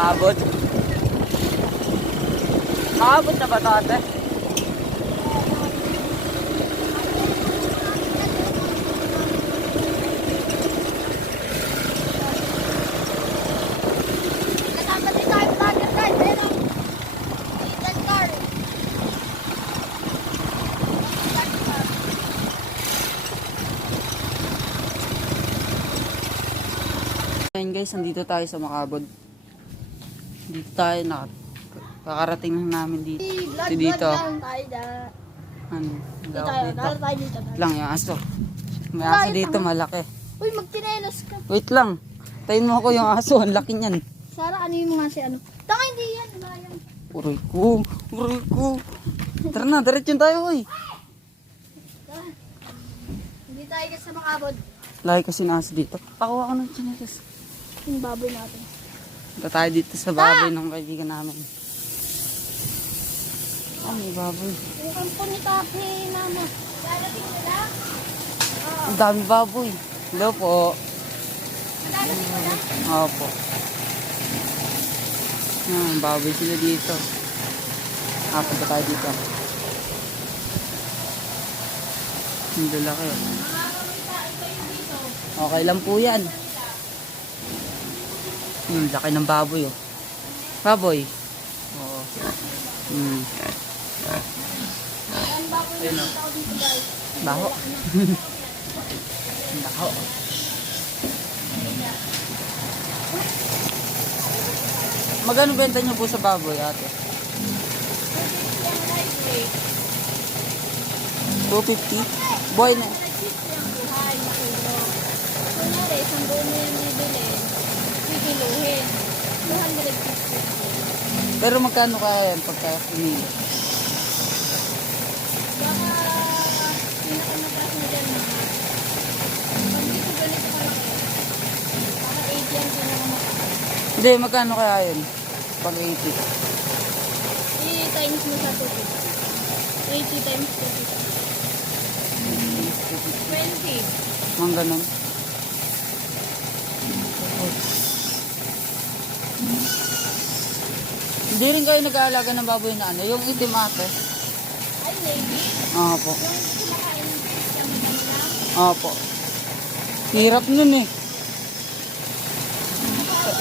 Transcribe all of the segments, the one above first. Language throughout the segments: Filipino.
Nakabot. Nakabot na ba ito ate? Kasama din tayo vlogger guys. Ayun ang Ethan Car. Ayun guys, nandito tayo sa Makabod. Dito tayo kakarating lang namin dito. Vlog Dito. lang tayo da. Ano? Dito Dito. tayo. Tara tayo dito. Lang yung aso. May aso dito malaki. Uy, magtinelos ka. Wait lang. Tayin mo ako yung aso. Ang laki niyan. Sara, ano yung mga si ano? Tanga, hindi yan. Wala yan. Uray ko. Uray ko. Tara na, diretso tayo oy. Tara. Hindi tayo kasi sa Makabod. Laki kasi na aso dito. Pakuha ko ng chinelas. Yung baboy natin. Punta tayo dito sa baboy ng kaibigan namin. Oh, may baboy. Yung kampo ni Tapi, mama. Dadating nila? Ang dami baboy. Hello po. Dadating nila? Opo. Baboy sila dito. Punta tayo dito. Ang lalaki. Okay lang po yan. Laki ng baboy oh. Baboy. Oo. Ang baboy na nakita ko dito guys. Baho. Baho. Magkano benta niyo po sa baboy ate? 250? Boy na. Kunyari, isang buo mo yung bibili, kikiluhin. 250. Pero magkano kaya yan pagka inili? Baka pinakamataas na dyan mga pag dito ganito malaki, baka 80 yan pinakamataas. Hindi, magkano kaya yun? Pag 80. I-times mo sa 250. 80 times 250. 20. Mga ganun. Hindi rin kayo nag-aalaga ng baboy na ano? Yung itim ate. Ay, lady. Opo. Yung kumakain ng yung kanila. Opo. Hirap nun eh.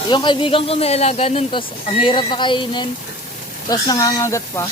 Yung kaibigan ko may alaga nun, tapos ang hirap pa kainin. Tapos nangangagat pa.